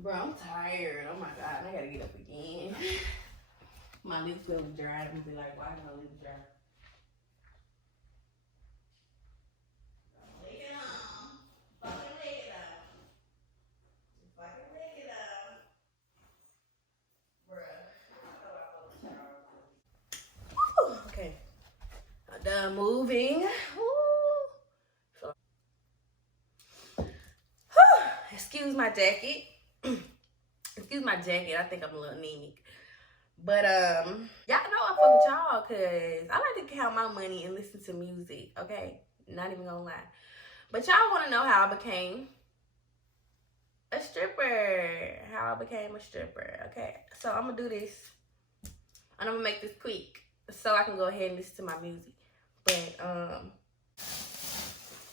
Bro, I'm tired. Oh my god, I gotta get up again. My lips feel dry. I'm gonna be like, why are my lips dry? Lick it up. Fucking lick it up. Fucking lick it up. Bruh. Whew, okay. I'm done moving. Woo. Excuse my jacket. Excuse my jacket. I think I'm a little anemic. But y'all know I fuck with y'all because I like to count my money and listen to music. Okay, not even gonna lie. But y'all want to know how I became a stripper? How I became a stripper? Okay, so I'm gonna do this, and I'm gonna make this quick so I can go ahead and listen to my music. But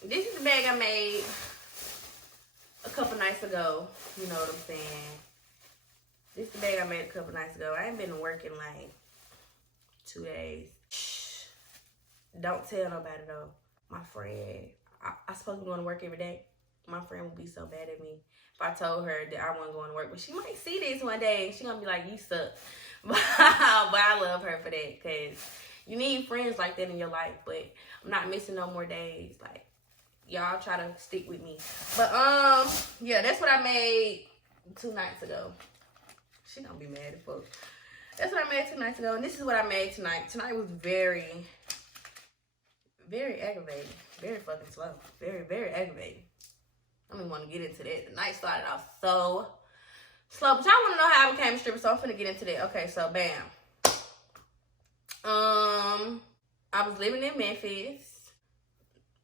this is the bag I made a couple nights ago. You know what I'm saying? This is the bag I made a couple nights ago. I ain't been working like 2 days. Shh. Don't tell nobody though. My friend, I supposed to be going to work every day. My friend would be so bad at me if I told her that I wasn't going to work. But she might see this one day and she gonna be like, you suck. But I love her for that because you need friends like that in your life. But I'm not missing no more days. Like, y'all try to stick with me. But yeah, that's what I made 2 nights ago. She gonna be mad at folks. That's what I made 2 nights ago, and this is what I made tonight. Tonight was very, very aggravating. Very fucking slow. Very, very aggravating. I don't even want to get into that. The night started off so slow, but y'all want to know how I became a stripper, so I'm finna get into that. Okay, so bam. I was living in Memphis.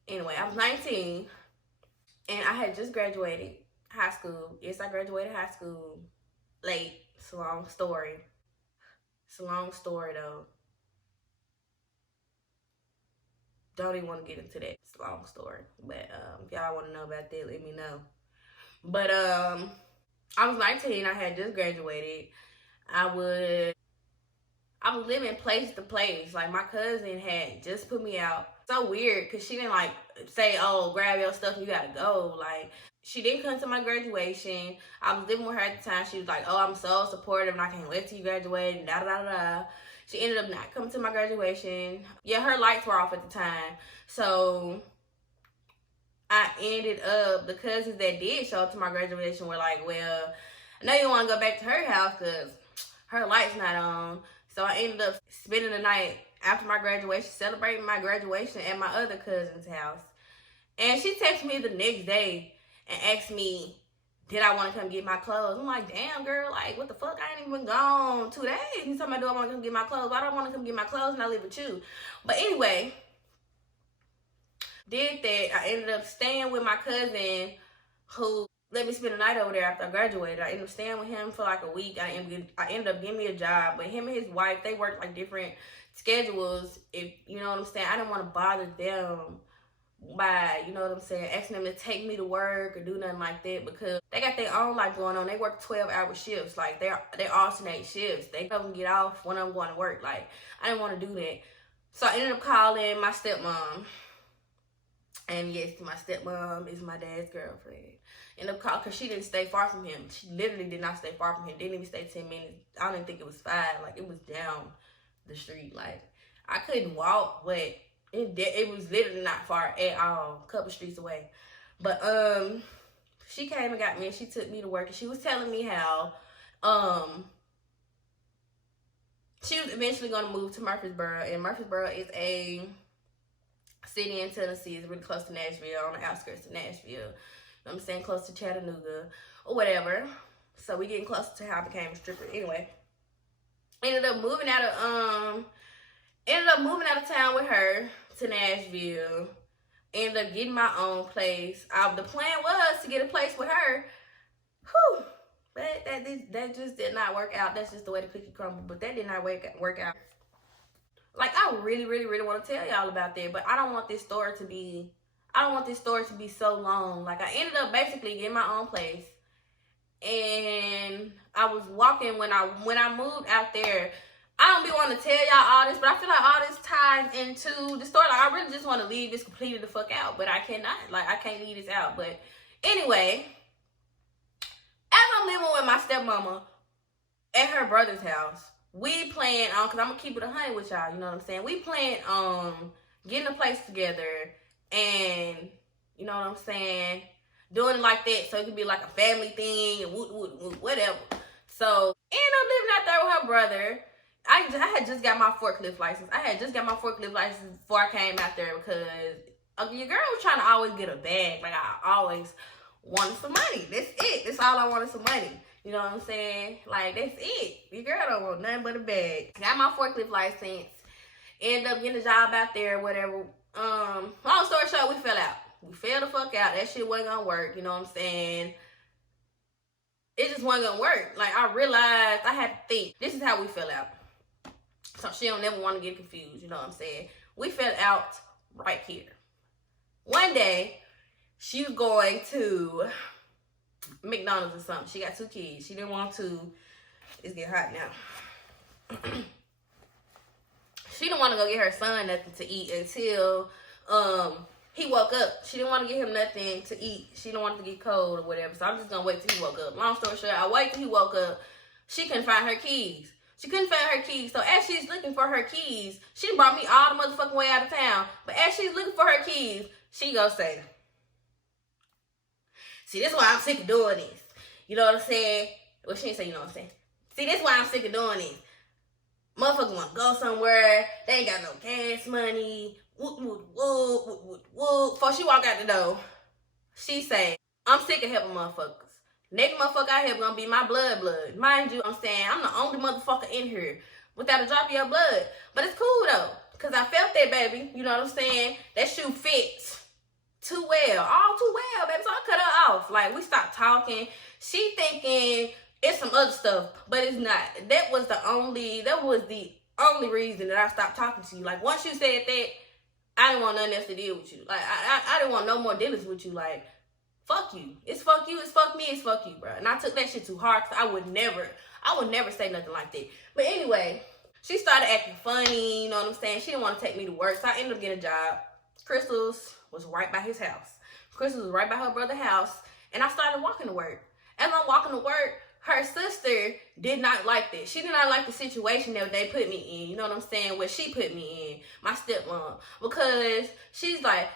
Anyway, I was 19, and I had just graduated high school. Yes, I graduated high school late. It's a long story. It's a long story though. Don't even want to get into that. It's a long story. But if y'all want to know about that, let me know. But I was 19. I had just graduated. I was living place to place. Like, my cousin had just put me out. So weird because she didn't like say, oh, grab your stuff and you gotta go. Like, she didn't come to my graduation. I was living with her at the time. She was like, oh, I'm so supportive and I can't wait till you graduate and da-da-da-da. She ended up not coming to my graduation. Yeah, her lights were off at the time. So I ended up, the cousins that did show up to my graduation were like, well, I know you want to go back to her house because her light's not on. So I ended up spending the night after my graduation, celebrating my graduation at my other cousin's house. And she texted me the next day and asked me, did I want to come get my clothes? I'm like, damn, girl, like, what the fuck? I ain't even gone 2 days. You talking about, do I want to come get my clothes? Why don't I want to come get my clothes and I live with you? But anyway, did that. I ended up staying with my cousin who let me spend the night over there after I graduated. I ended up staying with him for like a week. I ended up getting me a job. But him and his wife, they worked like different schedules. If you know what I'm saying, I didn't want to bother them by, you know what I'm saying, asking them to take me to work or do nothing like that because they got their own life going on. They work 12-hour shifts. Like, they alternate shifts. They don't get off when I'm going to work. Like, I didn't want to do that. So I ended up calling my stepmom. And yes, my stepmom is my dad's girlfriend. Ended up calling because she didn't stay far from him. She literally did not stay far from him. Didn't even stay 10 minutes. I don't even think it was 5. Like, it was down the street. Like, I couldn't walk, but it was literally not far at all. A couple streets away. But she came and got me and she took me to work and she was telling me how she was eventually gonna move to Murfreesboro, and Murfreesboro is a city in Tennessee. It's really close to Nashville, on the outskirts of Nashville. You know what I'm saying? Close to Chattanooga or whatever. So we getting closer to how I became a stripper. Anyway, ended up moving out of town with her to Nashville. Ended up getting my own place. The plan was to get a place with her. Whew. But that just did not work out. That's just the way the cookie crumbled. But that did not work out. Like, I really, really, really want to tell y'all about that. But I don't want this story to be so long. Like, I ended up basically getting my own place. And I was walking when I moved out there. I don't be wanting to tell y'all all this, but I feel like all this ties into the story. Like, I really just want to leave this completely the fuck out, but I cannot. Like, I can't leave this out. But anyway, as I'm living with my stepmama at her brother's house. We plan on, cause I'm gonna keep it 100 with y'all. You know what I'm saying? We plan on getting a place together, and you know what I'm saying, doing it like that, so it could be like a family thing and whatever. So ended up living out there with her brother. I had just got my forklift license. Before I came out there because your girl was trying to always get a bag. Like I always wanted some money. That's it. That's all I wanted, some money. You know what I'm saying? Like, that's it. Your girl don't want nothing but a bag. Got my forklift license. Ended up getting a job out there, whatever. Long story short, we fell out. We fell the fuck out. That shit wasn't gonna work. You know what I'm saying? It just wasn't gonna work. Like, I realized I had to think. This is how we fell out. So she don't never want to get confused. You know what I'm saying? We fell out right here. One day, she was going to McDonald's or something. She got 2 kids. She didn't want to. It's getting hot now. She didn't want to go get her son nothing to eat until he woke up. She didn't want to get him nothing to eat. She didn't want it to get cold or whatever. So I'm just gonna wait till he woke up. Long story short, I wait till he woke up. She couldn't find her keys. So as she's looking for her keys, she brought me all the motherfucking way out of town. But as she's looking for her keys, she goes say, "See, this is why I'm sick of doing this." You know what I'm saying? Well, she didn't say, you know what I'm saying. "See, this is why I'm sick of doing this. Motherfuckers want to go somewhere. They ain't got no gas money. Before she walk out the door, she say, "I'm sick of helping motherfuckers. Next motherfucker out here gonna be my blood. Mind you, I'm saying, I'm the only motherfucker in here without a drop of your blood. But it's cool though, because I felt that, baby. You know what I'm saying? That shoe fits too well. All too well, baby. So I cut her off. Like, we stopped talking. She thinking it's some other stuff, but it's not. That was the only reason that I stopped talking to you. Like, once you said that, I didn't want nothing else to deal with you. Like, I didn't want no more dealings with you. Like, fuck you. It's fuck you. It's fuck me. It's fuck you, bro. And I took that shit too hard, because I would never say nothing like that. But anyway, she started acting funny. You know what I'm saying? She didn't want to take me to work, so I ended up getting a job. Crystal's was right by his house. Crystal was right by her brother's house. And I started walking to work. As I'm walking to work, her sister did not like this. She did not like the situation that they put me in. You know what I'm saying? What she put me in. My stepmom. Because she's like,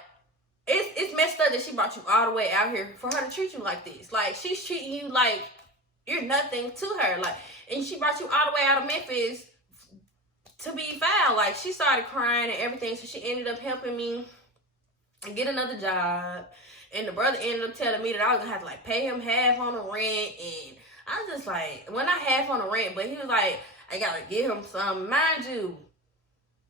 it's messed up that she brought you all the way out here for her to treat you like this. Like, she's treating you like you're nothing to her. Like, and she brought you all the way out of Memphis to be found. Like, she started crying and everything. So she ended up helping me and get another job. And the brother ended up telling me that I was gonna have to like pay him half on the rent. And I was just like, well, not half on the rent, but he was like, I gotta give him some. Mind you,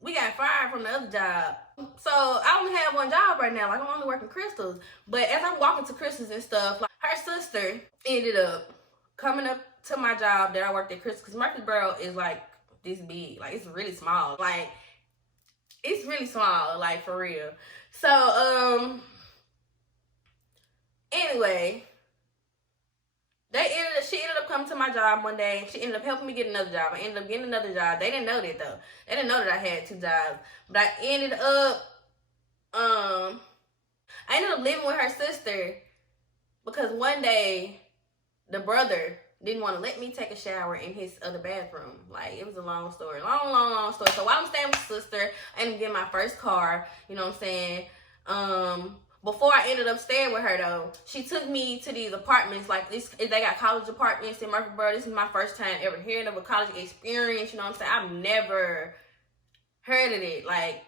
we got fired from the other job. So I only have one job right now. Like, I'm only working Crystals. But as I'm walking to Crystals and stuff, like, her sister ended up coming up to my job that I worked at Crystals. Because Murfreesboro is like this big. Like, it's really small. Like, it's really small, like, for real. So, anyway, she ended up coming to my job one day. She ended up helping me get another job. I ended up getting another job. They didn't know that, though. They didn't know that I had 2 jobs. But I ended up living with her sister because one day the brother didn't want to let me take a shower in his other bathroom. Like, it was a long story. Long story. So while I'm staying with my sister, I ended up getting my first car. You know what I'm saying? Before I ended up staying with her, though, she took me to these apartments. Like, they got college apartments in Murfreesboro. This is my first time ever hearing of a college experience. You know what I'm saying? I've never heard of it. Like,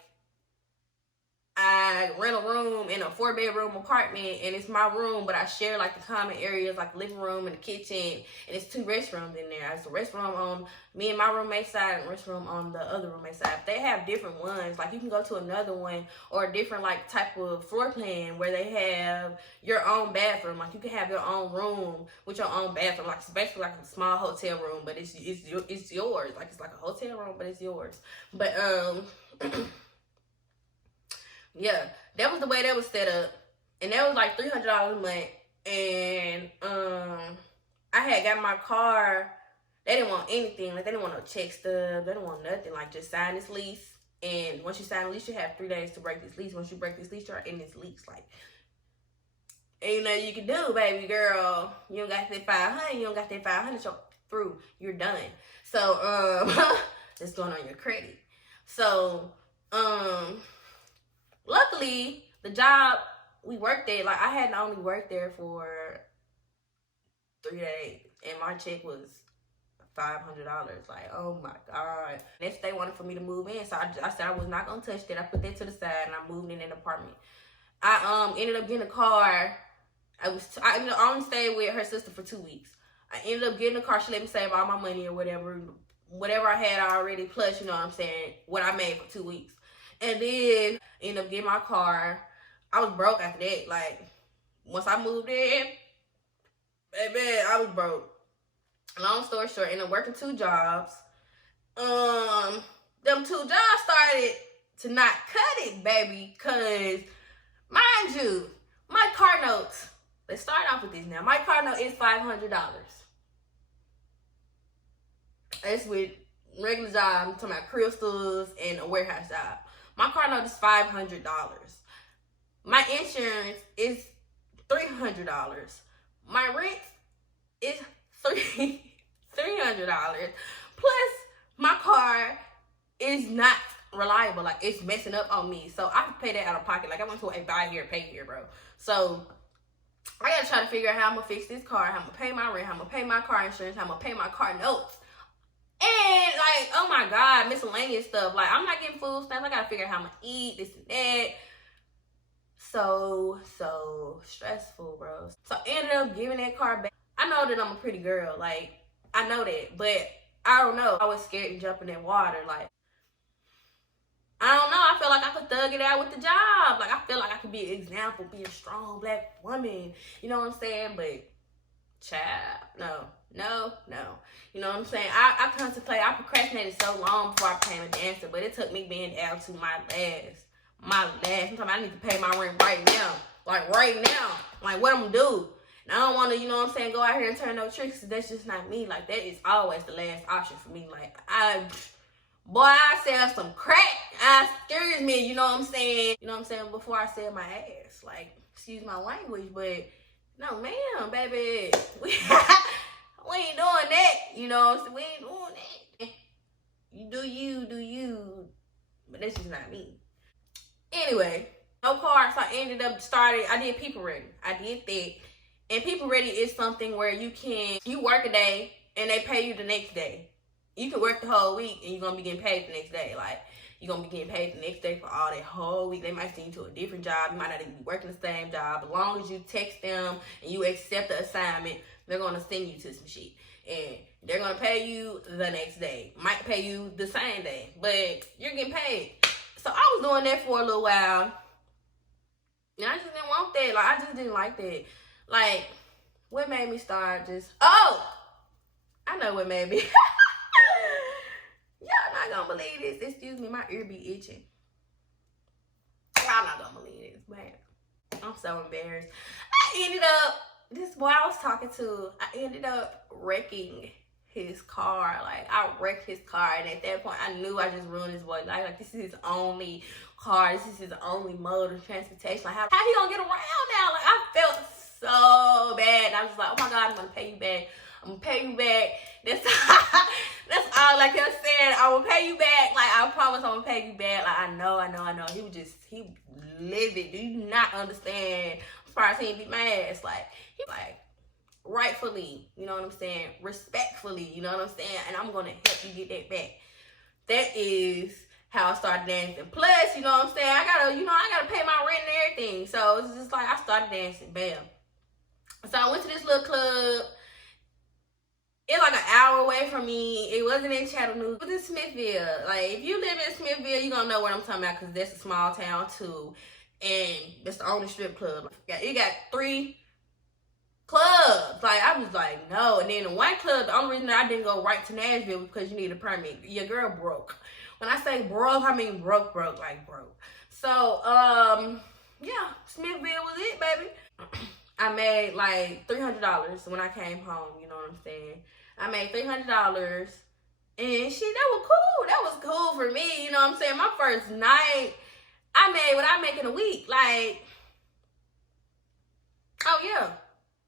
I rent a room in a 4-bedroom apartment, and it's my room, but I share like the common areas, like the living room and the kitchen, and it's 2 restrooms in there. It's a restroom on me and my roommate's side, and a restroom on the other roommate's side. They have different ones. Like, you can go to another one or a different like type of floor plan where they have your own bathroom. Like, you can have your own room with your own bathroom. Like, it's basically like a small hotel room, but it's yours. Like, it's like a hotel room, but it's yours. But yeah, that was the way that was set up. And that was like $300 a month. And I had got my car. They didn't want anything. Like, they didn't want no check stuff. They didn't want nothing. Like, just sign this lease. And once you sign the lease, you have 3 days to break this lease. Once you break this lease, you're in this lease. Like, Ain't nothing you can do, baby girl. You don't got that 500. You don't got that 500 through. You're done. So, it's going on your credit. So, luckily, the job we worked at, like, I had only worked there for 3 days, and my check was $500. Like, oh my God. Next they wanted for me to move in, so I said I was not gonna touch that. I put that to the side, and I moved in an apartment. I ended up getting a car. I only stayed with her sister for 2 weeks. I ended up getting a car. She let me save all my money or whatever I had already, plus, you know what I'm saying, what I made for 2 weeks. And then ended up getting my car. I was broke after that. Like, once I moved in, baby, I was broke. Long story short, ended up working 2 jobs. Them 2 jobs started to not cut it, baby, because, mind you, my car notes, let's start off with this now. My car note is $500. That's with regular job. I'm talking about crystals and a warehouse job. My car note is $500. My insurance is $300. My rent is $300. Plus, my car is not reliable. Like, it's messing up on me. So I pay that out of pocket. Like, I went to a buy here, pay here, bro. So I gotta try to figure out how I'm gonna fix this car, how I'm gonna pay my rent, how I'm gonna pay my car insurance, how I'm gonna pay my car notes. And, like, oh my God, miscellaneous stuff. Like, I'm not getting food stamps. I gotta figure out how I'm gonna eat, this and that. So stressful, bro. So I ended up giving that car back. I know that I'm a pretty girl. Like, I know that. But I don't know. I was scared to jump in that water. Like, I don't know. I feel like I could thug it out with the job. Like, I feel like I could be an example, be a strong black woman. You know what I'm saying? But, child, no. You know what I'm saying? I procrastinated so long before I became a dancer, but it took me being down to my last. Sometimes I need to pay my rent right now. Like, right now. Like, what I'm gonna do? And I don't want to, you know what I'm saying, go out here and turn no tricks. That's just not me. Like, that is always the last option for me. Like, I sell some crack. Excuse me, you know what I'm saying? You know what I'm saying? Before I sell my ass. Like, excuse my language, but no, ma'am, baby. We ain't doing that. You know what I'm saying? We ain't doing that. You do you. But that's just not me. Anyway, no car, so I did People Ready. I did that. And People Ready is something where you work a day and they pay you the next day. You can work the whole week and you're going to be getting paid the next day. Like, you're going to be getting paid the next day for all that whole week. They might send you to a different job. You might not even be working the same job. As long as you text them and you accept the assignment, they're going to send you to some shit. And they're going to pay you the next day. Might pay you the same day. But you're getting paid. So I was doing that for a little while. And I just didn't want that. Like, I just didn't like that. Like, what made me start just... Oh! I know what made me... Y'all not gonna believe this. Excuse me, my ear be itching. Y'all not gonna believe this, man. I'm so embarrassed. This boy I was talking to, I ended up wrecking his car. Like, I wrecked his car, and at that point I knew I just ruined his boy. Like this is his only car, this is his only mode of transportation. Like, how he gonna get around now? Like, I felt so bad. I was like, oh my God, I'm gonna pay you back. I'm gonna pay you back. That's all I kept saying. I will pay you back. Like, I promise I'm gonna pay you back. Like, I know. He livid. Do you not understand? As far as he beat my ass, like, he like, rightfully, you know what I'm saying? Respectfully, you know what I'm saying? And I'm gonna help you get that back. That is how I started dancing. Plus, you know what I'm saying? I gotta pay my rent and everything. So it's just like I started dancing. Bam. So I went to this little club. It's like an hour away from me. It wasn't in Chattanooga. It was in Smithville. Like, if you live in Smithville, you're gonna know what I'm talking about, because that's a small town too. And that's the only strip club. It got 3 clubs. Like, I was like, no. And then the one club, the only reason I didn't go right to Nashville was because you need a permit. Your girl broke. When I say broke, I mean broke, like broke. So, yeah, Smithville was it, baby. I made like $300 when I came home, you know what I'm saying? I made $300, and shit, that was cool. That was cool for me, you know what I'm saying? My first night, I made what I make in a week. Like, Oh yeah,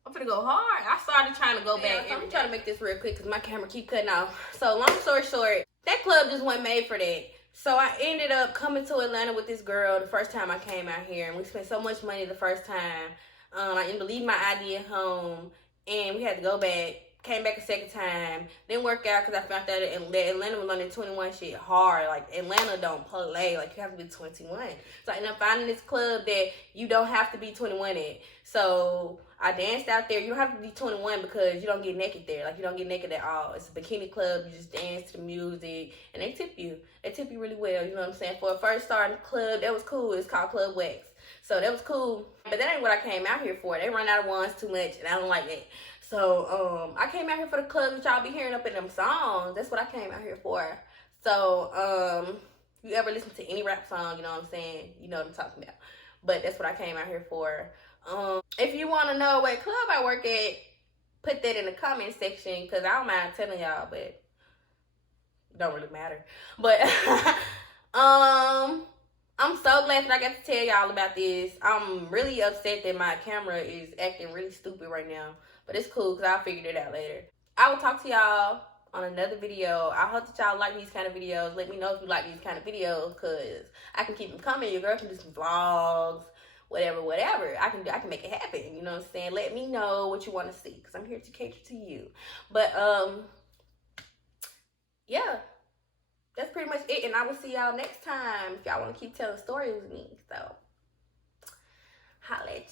I'm finna go hard. I started trying to go back. So I'm trying to make this real quick because my camera keep cutting off. So long story short, that club just wasn't made for that. So I ended up coming to Atlanta with this girl the first time I came out here, and we spent so much money the first time. I ended up leaving my ID at home, and we had to go back. Came back a second time. Didn't work out because I found that Atlanta was on the 21 shit hard. Like, Atlanta don't play. Like, you have to be 21. So I ended up finding this club that you don't have to be 21 at. So I danced out there. You don't have to be 21 because you don't get naked there. Like, you don't get naked at all. It's a bikini club. You just dance to the music. And they tip you. They tip you really well. You know what I'm saying? For a first starting club, that was cool. It's called Club Wax. So that was cool. But that ain't what I came out here for. They run out of ones too much, and I don't like that. So I came out here for the club that y'all be hearing up in them songs. That's what I came out here for. So if you ever listen to any rap song, you know what I'm saying? You know what I'm talking about. But that's what I came out here for. If you want to know what club I work at, put that in the comment section, because I don't mind telling y'all, but it don't really matter. But I'm so glad that I got to tell y'all about this. I'm really upset that my camera is acting really stupid right now. But it's cool because I'll figure it out later. I will talk to y'all on another video. I hope that y'all like these kind of videos. Let me know if you like these kind of videos, because I can keep them coming. Your girl can do some vlogs, whatever. I can make it happen. You know what I'm saying? Let me know what you want to see, because I'm here to cater to you. But yeah. That's pretty much it, and I will see y'all next time if y'all want to keep telling stories with me. So, holla at you.